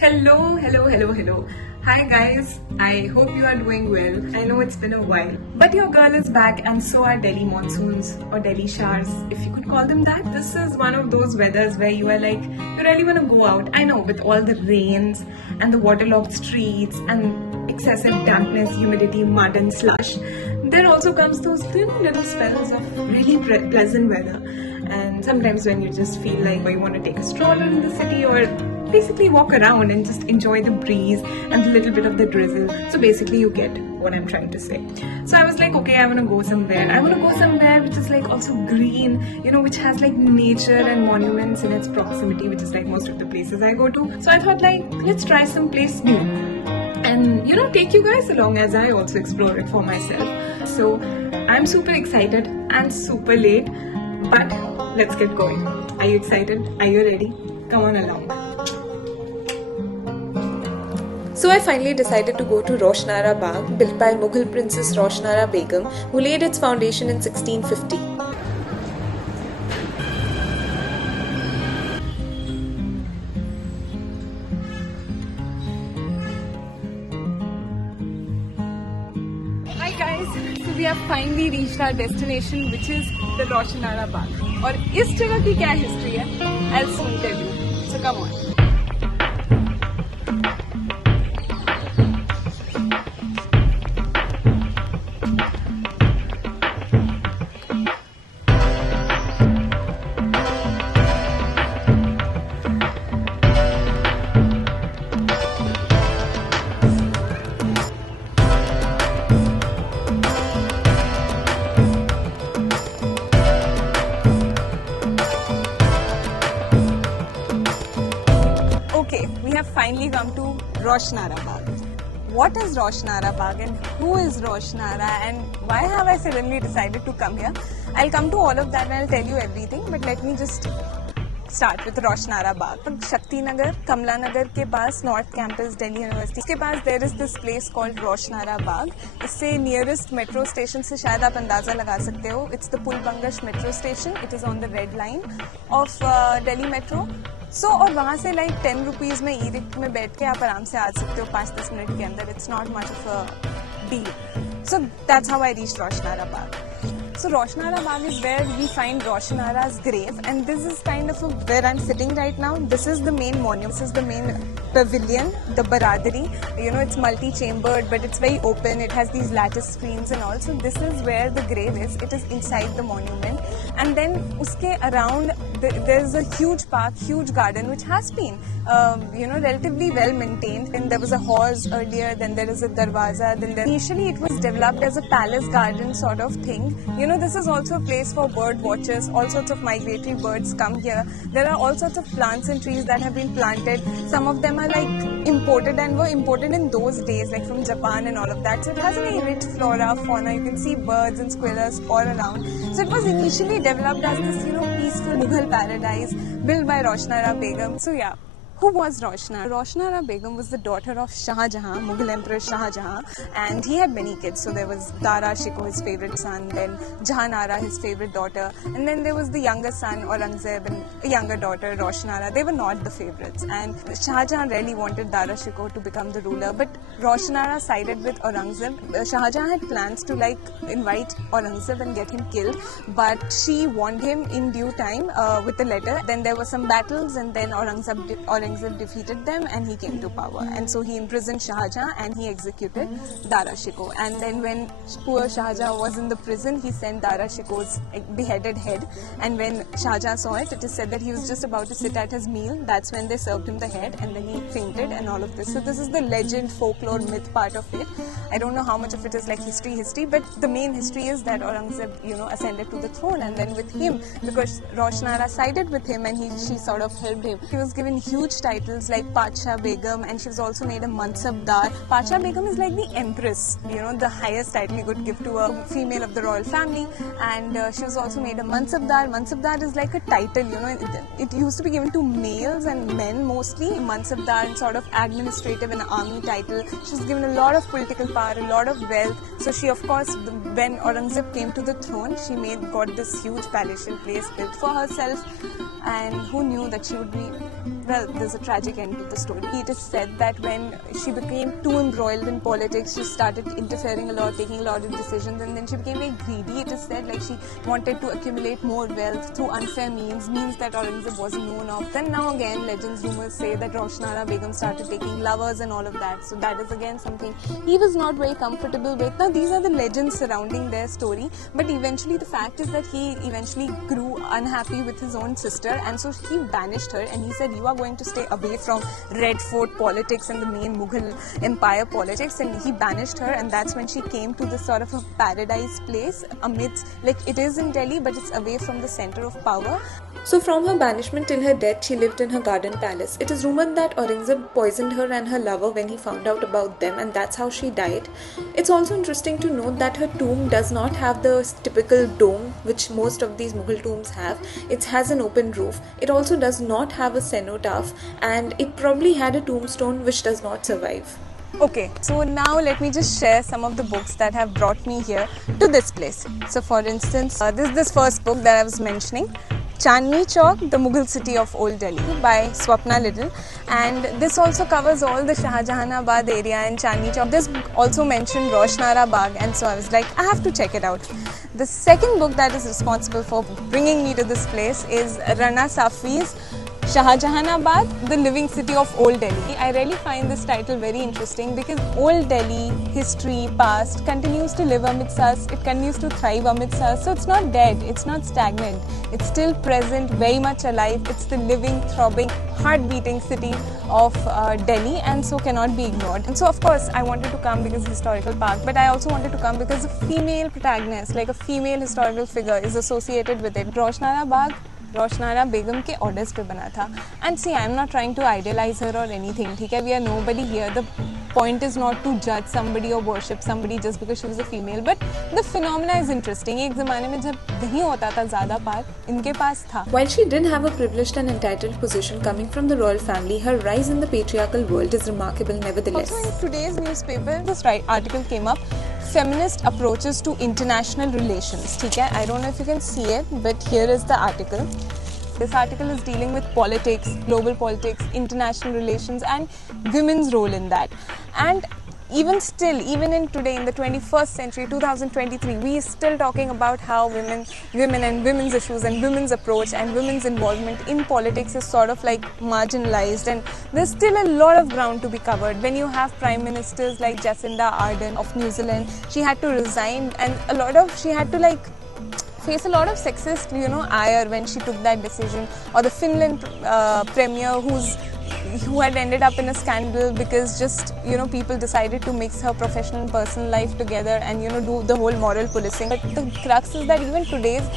Hello, hello, hello, hello. Hi guys, I hope you are doing well. I know it's been a while, but your girl is back and so are Delhi monsoons or Delhi showers, if you could call them that. This is one of those weathers where you are like, you really want to go out. I know, with all the rains and the waterlogged streets and excessive dampness, humidity, mud and slush, there also comes those thin little spells of really pleasant weather. And sometimes when you just feel like you want to take a stroll in the city or basically walk around and just enjoy the breeze and a little bit of the drizzle. So basically you get what I'm trying to say. So I was like, okay, I want to go somewhere. I want to go somewhere which is like also green, which has like nature and monuments in its proximity, which is like most of the places I go to. So I thought like, let's try some place new. And take you guys along as I also explore it for myself. So I'm super excited and super late, but let's get going. Are you excited? Are you ready? Come on along. So I finally decided to go to Roshanara Bagh, built by Mughal Princess Roshanara Begum, who laid its foundation in 1650. Hi guys, so we have finally reached our destination, which is the Roshanara Bagh. और इस जगह की क्या history है? I'll soon tell you. So come on. Okay, we have finally come to Roshanara Bagh. What is Roshanara Bagh and who is Roshanara and why have I suddenly decided to come here? I'll come to all of that and I'll tell you everything, but let me just start with Roshanara Bagh. Shakti Nagar, Kamla Nagar के पास North Campus, Delhi University के पास there is this place called Roshanara Bagh. इससे nearest metro station से शायद आप अंदाज़ा लगा सकते हो. It's the Pulbangash metro station. It is on the red line of Delhi Metro. So और वहाँ से like 10 rupees में ई-रिक्शा में बैठ के आप आराम से आ सकते हो 5-10 मिनट के अंदर. It's not much of a deal. So that's how I reached Roshanara Bagh. So Roshanara Bagh is where we find Roshanara's grave, and this is kind of where I'm sitting right now. This is the main monument. This is the main pavilion, the Baradari. It's multi-chambered, but it's very open. It has these lattice screens and all. So this is where the grave is. It is inside the monument, and then uske around there is a huge park, huge garden, which has been relatively well maintained. And there was a horse earlier. Then there is a darwaza. Initially it was developed as a palace garden sort of thing. This is also a place for bird watchers. All sorts of migratory birds come here. There are all sorts of plants and trees that have been planted. Some of them are like imported and were imported in those days, like from Japan and all of that. So it has a very rich flora, fauna. You can see birds and squirrels all around. So it was initially developed as this, peaceful Mughal paradise built by Roshanara Begum. So yeah. Who was Roshanara? Roshanara Begum was the daughter of Shah Jahan, Mughal Emperor Shah Jahan, and he had many kids. So there was Dara Shikoh, his favorite son, then Jahanara, his favorite daughter, and then there was the younger son Aurangzeb and a younger daughter Roshanara. They were not the favorites, and Shah Jahan really wanted Dara Shikoh to become the ruler, but Roshanara sided with Aurangzeb. Shah Jahan had plans to invite Aurangzeb and get him killed, but she warned him in due time with a letter. Then there were some battles, and then Aurangzeb defeated them and he came to power, and so he imprisoned Shah Jahan and he executed Dara Shikoh. And then when poor Shah Jahan was in the prison, he sent Dara Shikoh's beheaded head, and when Shah Jahan saw it, it is said that he was just about to sit at his meal. That's when they served him the head, and then he fainted and all of this. So this is the legend, folklore, myth part of it. I don't know how much of it is like history, but the main history is that Aurangzeb ascended to the throne, and then with him, because Roshanara sided with him and she sort of helped him, he was given huge titles like Padshah Begum, and she was also made a Mansabdar. Padshah Begum is like the Empress, the highest title you could give to a female of the royal family, and she was also made a Mansabdar. Mansabdar is like a title, it used to be given to males and men mostly. Mansabdar, sort of administrative and army title. She was given a lot of political power, a lot of wealth. So she, of course, when Aurangzeb came to the throne, she got this huge palatial place built for herself, and who knew that she would be well, there's a tragic end to the story. It is said that when she became too embroiled in politics, she started interfering a lot, taking a lot of decisions, and then she became very greedy. It is said like she wanted to accumulate more wealth through unfair means that Aurangzeb wasn't known of. Then now again, legends, rumors say that Roshanara Begum started taking lovers and all of that. So that is again something he was not very comfortable with. Now these are the legends surrounding their story, but eventually the fact is that he eventually grew unhappy with his own sister, and so he banished her, and he said, you are going to stay away from Red Fort politics and the main Mughal Empire politics, and he banished her, and that's when she came to this sort of a paradise place amidst, like it is in Delhi, but it's away from the center of power. So from her banishment till her death, she lived in her garden palace. It is rumored that Aurangzeb poisoned her and her lover when he found out about them, and that's how she died. It's also interesting to note that her tomb does not have the typical dome which most of these Mughal tombs have. It has an open roof. It also does not have a cenotaph, and it probably had a tombstone which does not survive. Okay, so now let me just share some of the books that have brought me here to this place. So for instance, this first book that I was mentioning, Chandni Chowk, the Mughal City of Old Delhi by Swapna Little, and this also covers all the Shahjahanabad area and Chandni Chowk. This also mentioned Roshanara Bagh, and so I was like, I have to check it out. The second book that is responsible for bringing me to this place is Rana Safi's Shahjahanabad, the Living City of Old Delhi. I really find this title very interesting because Old Delhi, history, past, continues to live amidst us, it continues to thrive amidst us. So it's not dead, it's not stagnant, it's still present, very much alive. It's the living, throbbing, heart-beating city of Delhi, and so cannot be ignored. And so of course I wanted to come because historical park, but I also wanted to come because a female protagonist, like a female historical figure, is associated with it. Roshanara Bagh Roshanara बेगम के orders पे बना था. And see I am not trying to idealize her or anything, ठीक है. We are nobody here. The point is not to judge somebody or worship somebody just because she was a female, but the phenomena is interesting. एक ज़माने में जब नहीं होता था ज़्यादा पार, इनके पास था. While she did have a privileged and entitled position coming from the royal family, her rise in the patriarchal world is remarkable nevertheless. Also in today's newspaper, this article came up, feminist approaches to international relations. ठीक है, I don't know if you can see it, but here is the article. This article is dealing with politics, global politics, international relations, and women's role in that. And even still, even in today, in the 21st century, 2023, we are still talking about how women and women's issues and women's approach and women's involvement in politics is sort of like marginalized, and there's still a lot of ground to be covered. When you have prime ministers like Jacinda Ardern of New Zealand, she had to resign, and she had to like face a lot of sexist, ire when she took that decision. Or the Finland premier who had ended up in a scandal because just, people decided to mix her professional and personal life together and, do the whole moral policing. But the crux is that even today's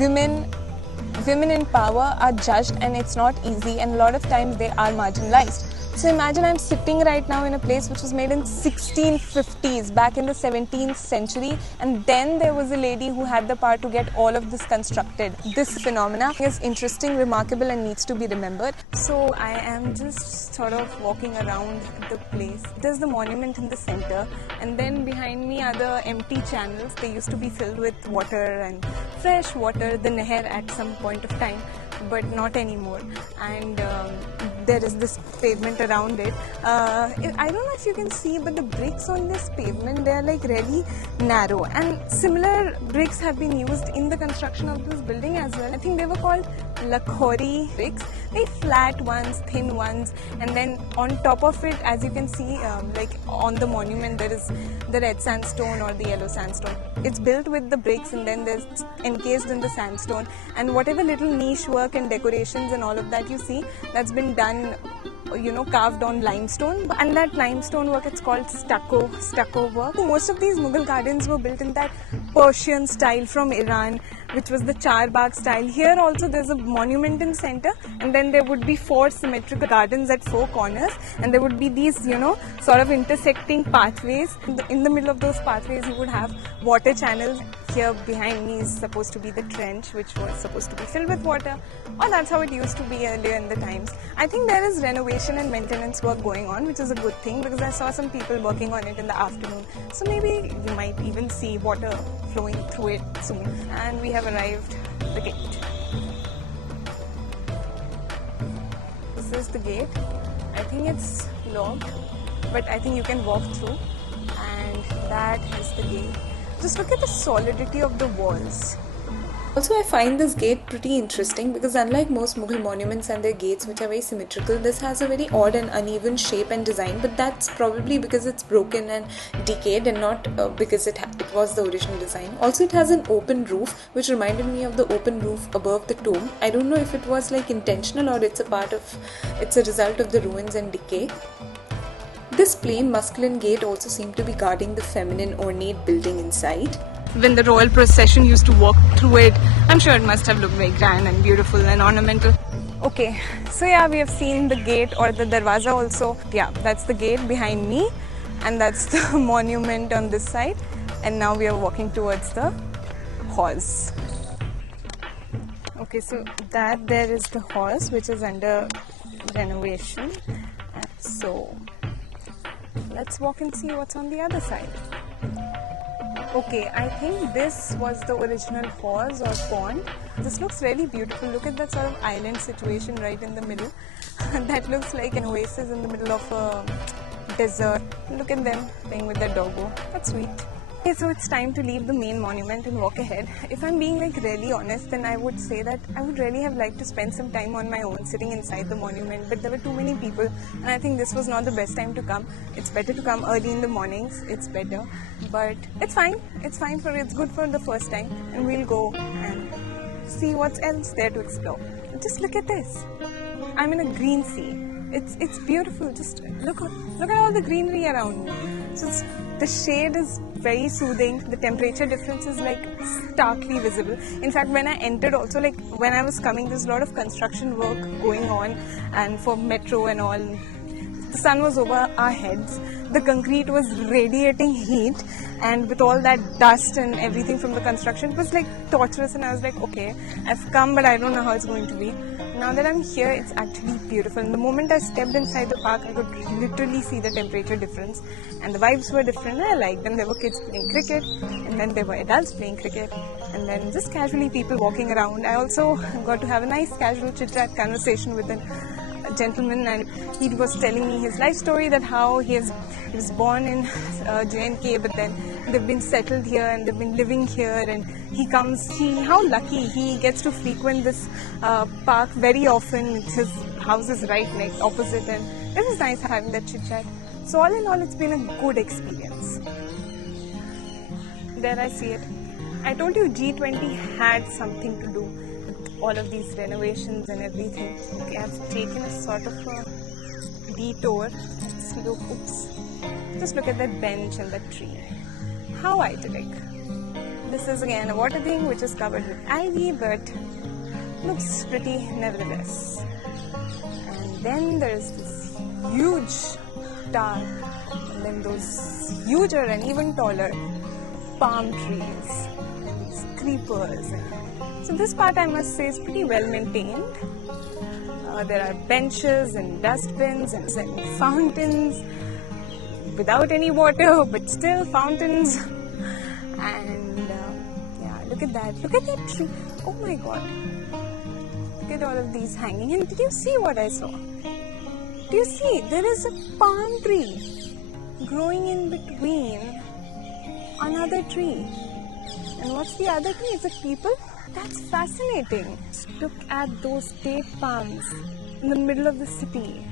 women in power are judged, and it's not easy, and a lot of times they are marginalized. So imagine I'm sitting right now in a place which was made in 1650s, back in the 17th century, and then there was a lady who had the power to get all of this constructed. This phenomena is interesting, remarkable, and needs to be remembered. So I am just sort of walking around the place. There's the monument in the center, and then behind me are the empty channels. They used to be filled with water and fresh water, the Neher at some point of time, but not anymore. And there is this pavement around it. I don't know if you can see, but the bricks on this pavement, they are like really narrow, and similar bricks have been used in the construction of this building as well. I think they were called Lakhori bricks, very flat ones, thin ones, and then on top of it, as you can see, like on the monument, there is the red sandstone or the yellow sandstone. It's built with the bricks, and then there's encased in the sandstone, and whatever little niche work and decorations and all of that you see, that's been done, carved on limestone, and that limestone work, it's called stucco work. Most of these Mughal gardens were built in that Persian style from Iran, which was the Char Bagh style. Here also there's a monument in center, and then there would be 4 symmetrical gardens at 4 corners, and there would be these, sort of intersecting pathways. In the middle of those pathways you would have water channels. Here behind me is supposed to be the trench, which was supposed to be filled with water, or that's how it used to be earlier in the times. I think there is renovation and maintenance work going on, which is a good thing, because I saw some people working on it in the afternoon. So maybe you might even see water flowing through it soon. And we have arrived at the gate. This this is the gate. I think it's locked, but I think you can walk through, and that is the gate. Just look at the solidity of the walls. Also, I find this gate pretty interesting because unlike most Mughal monuments and their gates, which are very symmetrical, this has a very odd and uneven shape and design, but that's probably because it's broken and decayed and not because it was the original design. Also, it has an open roof, which reminded me of the open roof above the tomb. I don't know if it was like intentional or it's a result of the ruins and decay. This plain masculine gate also seemed to be guarding the feminine ornate building inside. When the royal procession used to walk through it, I'm sure it must have looked very grand and beautiful and ornamental. Okay, so yeah, we have seen the gate or the darwaza also. Yeah, that's the gate behind me, and that's the monument on this side. And now we are walking towards the horse. Okay, so that there is the horse which is under renovation. So let's walk and see what's on the other side. Okay, I think this was the original horse or pond. This looks really beautiful. Look at that sort of island situation right in the middle. That looks like an oasis in the middle of a desert. Look at them playing with their doggo. That's sweet. Okay, so it's time to leave the main monument and walk ahead. If I'm being like really honest, then I would say that I would really have liked to spend some time on my own sitting inside the monument, but there were too many people and I think this was not the best time to come. It's better to come early in the mornings, it's better, but it's fine. It's good for the first time, and we'll go and see what's else there to explore. Just look at this. I'm in a green sea. It's beautiful. Just look at all the greenery around me. So the shade is very soothing. The temperature difference is like starkly visible. In fact, when I entered also, like when I was coming, there's a lot of construction work going on, and for metro and all. The sun was over our heads. The concrete was radiating heat, and with all that dust and everything from the construction, it was like torturous. And I was like, okay, I've come, but I don't know how it's going to be. Now that I'm here, it's actually beautiful. And the moment I stepped inside the park, I could literally see the temperature difference, and the vibes were different. And I liked them. There were kids playing cricket, and then there were adults playing cricket, and then just casually people walking around. I also got to have a nice casual chit-chat conversation with a gentleman, and he was telling me his life story, that how he was born in J&K, but then they've been settled here and they've been living here, and how lucky he gets to frequent this park very often. His house is right next opposite, and it was nice having that chit chat. So all in all, it's been a good experience. There I see it. I told you G20 had something to do with all of these renovations and everything. Okay, I've taken a sort of a detour. Just look at that bench and that tree. How idyllic. This is again a water thing which is covered with ivy, but looks pretty nevertheless. And then there's this huge tower, and then those huger and even taller palm trees and these creepers. So this part, I must say, is pretty well maintained. There are benches and dustbins and fountains without any water, but still fountains. And yeah, look at that. Look at that tree. Oh my god. Look at all of these hanging. And did you see what I saw? Do you see? There is a palm tree growing in between another tree. And what's the other tree? Is it people? That's fascinating. Look at those date palms in the middle of the city.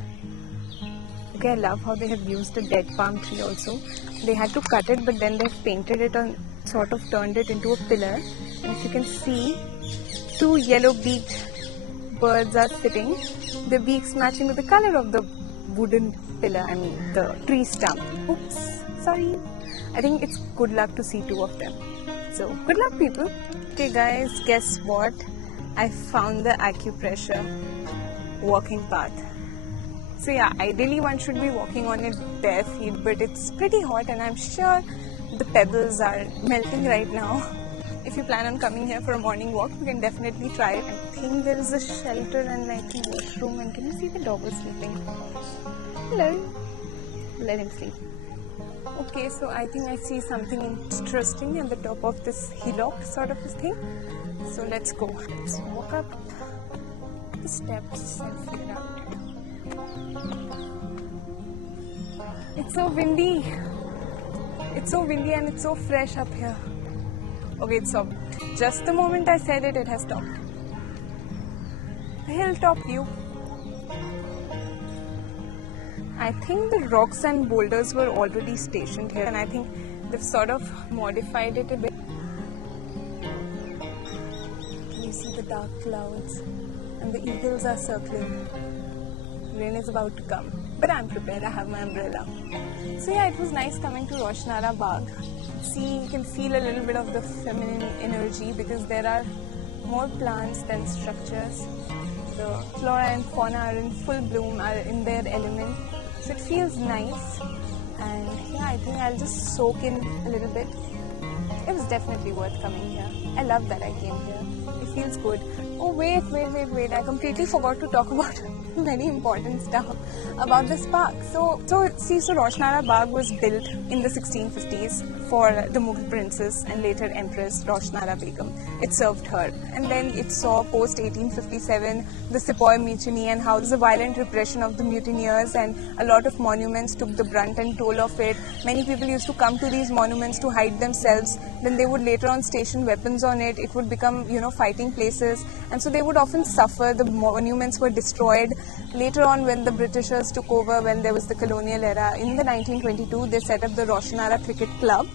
Okay, I love how they have used a dead palm tree also. They had to cut it, but then they've painted it and sort of turned it into a pillar. And if you can see, two yellow-beaked birds are sitting. The beaks matching with the color of the wooden pillar, the tree stump. Oops, sorry. I think it's good luck to see two of them. So, good luck, people. Okay, guys, guess what? I found the acupressure walking path. So yeah, ideally one should be walking on it bare feet, but it's pretty hot and I'm sure the pebbles are melting right now. If you plan on coming here for a morning walk, you can definitely try it. I think there is a shelter and like a washroom, and can you see the dog is sleeping? Hello. Let him sleep. Okay, so I think I see something interesting at the top of this hillock sort of a thing. So let's go. Let's walk up the steps and figure out It's so windy. It's so windy and it's so fresh up here. Okay, it stopped. Just the moment I said it, it has stopped. The hilltop view. I think the rocks and boulders were already stationed here, and I think they've sort of modified it a bit. Can you see the dark clouds? And the eagles are circling. Rain is about to come, but I'm prepared. I have my umbrella. So yeah, it was nice coming to Roshanara Bagh. See, you can feel a little bit of the feminine energy because there are more plants than structures. The flora and fauna are in full bloom, are in their element. So it feels nice, and yeah, I think I'll just soak in a little bit. It was definitely worth coming here. I love that I came here. It feels good. Oh wait, I completely forgot to talk about very important stuff about this park. So Roshanara Bagh was built in the 1650s for the Mughal Princess and later Empress Roshanara Begum. It served her, and then it saw post 1857 the Sepoy Mutiny and how there was a violent repression of the mutineers, and a lot of monuments took the brunt and toll of it. Many people used to come to these monuments to hide themselves. Then they would later on station weapons on it. It would become, fighting places, and so they would often suffer. The monuments were destroyed. Later on, when the Britishers took over, when there was the colonial era, in the 1922, they set up the Roshanara Cricket Club.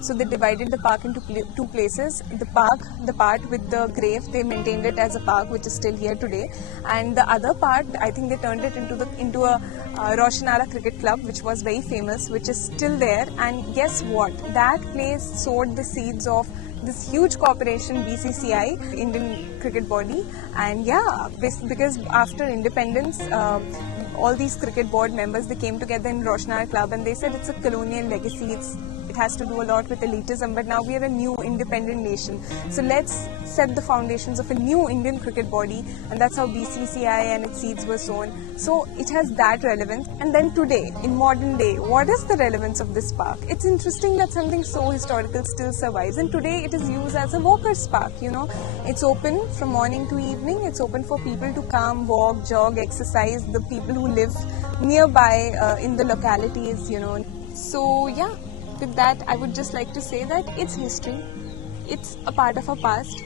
So they divided the park into two places. The part with the grave, they maintained it as a park, which is still here today. And the other part, I think they turned it into a Roshanara Cricket Club, which was very famous, which is still there. And guess what? That place sowed the seeds of this huge corporation, BCCI, Indian cricket body. And yeah, because after independence, all these cricket board members, they came together in Roshanara Club, and they said it's a colonial legacy. It has to do a lot with elitism, but now we are a new independent nation. So let's set the foundations of a new Indian cricket body, and that's how BCCI and its seeds were sown. So it has that relevance. And then today, in modern day, what is the relevance of this park? It's interesting that something so historical still survives, and today it is used as a walker's park. It's open from morning to evening. It's open for people to come, walk, jog, exercise, the people who live nearby in the localities, So yeah. With that, I would just like to say that it's history. It's a part of our past.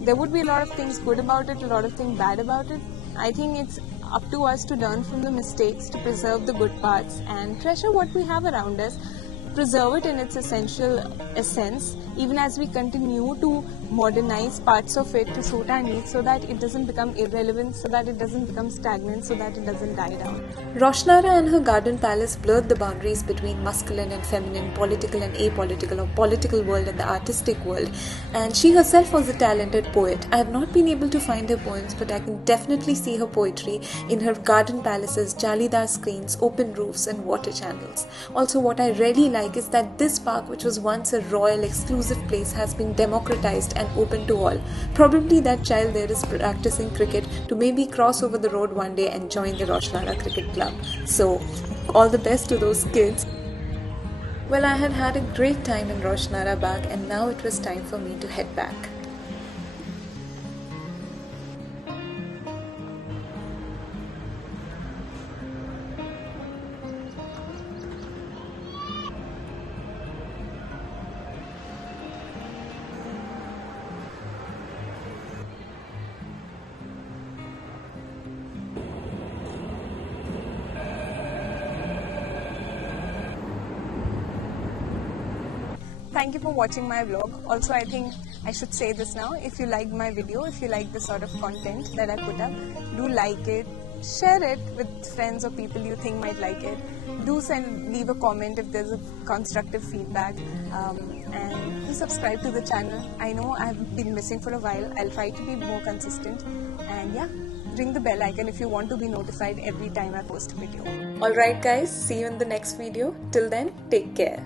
There would be a lot of things good about it, a lot of things bad about it. I think it's up to us to learn from the mistakes, to preserve the good parts and treasure what we have around us. Preserve it in its essential essence, even as we continue to modernize parts of it to suit our needs, so that it doesn't become irrelevant, so that it doesn't become stagnant, so that it doesn't die down. Roshanara and her garden palace blurred the boundaries between masculine and feminine, political and apolitical, or political world and the artistic world. And she herself was a talented poet. I have not been able to find her poems, but I can definitely see her poetry in her garden palaces, jalidar screens, open roofs and water channels. Also, what I really like is that this park, which was once a royal exclusive place, has been democratized and open to all. Probably that child there is practicing cricket to maybe cross over the road one day and join the Roshanara Cricket Club. So, all the best to those kids. Well, I had a great time in Roshanara Bagh, and now it was time for me to head back. Thank you for watching my vlog. Also, I think I should say this now. If you liked my video, if you like the sort of content that I put up, do like it, share it with friends or people you think might like it. Do leave a comment if there's a constructive feedback, and do subscribe to the channel. I know I've been missing for a while. I'll try to be more consistent, and yeah, ring the bell icon if you want to be notified every time I post a video. Alright guys, see you in the next video. Till then, take care.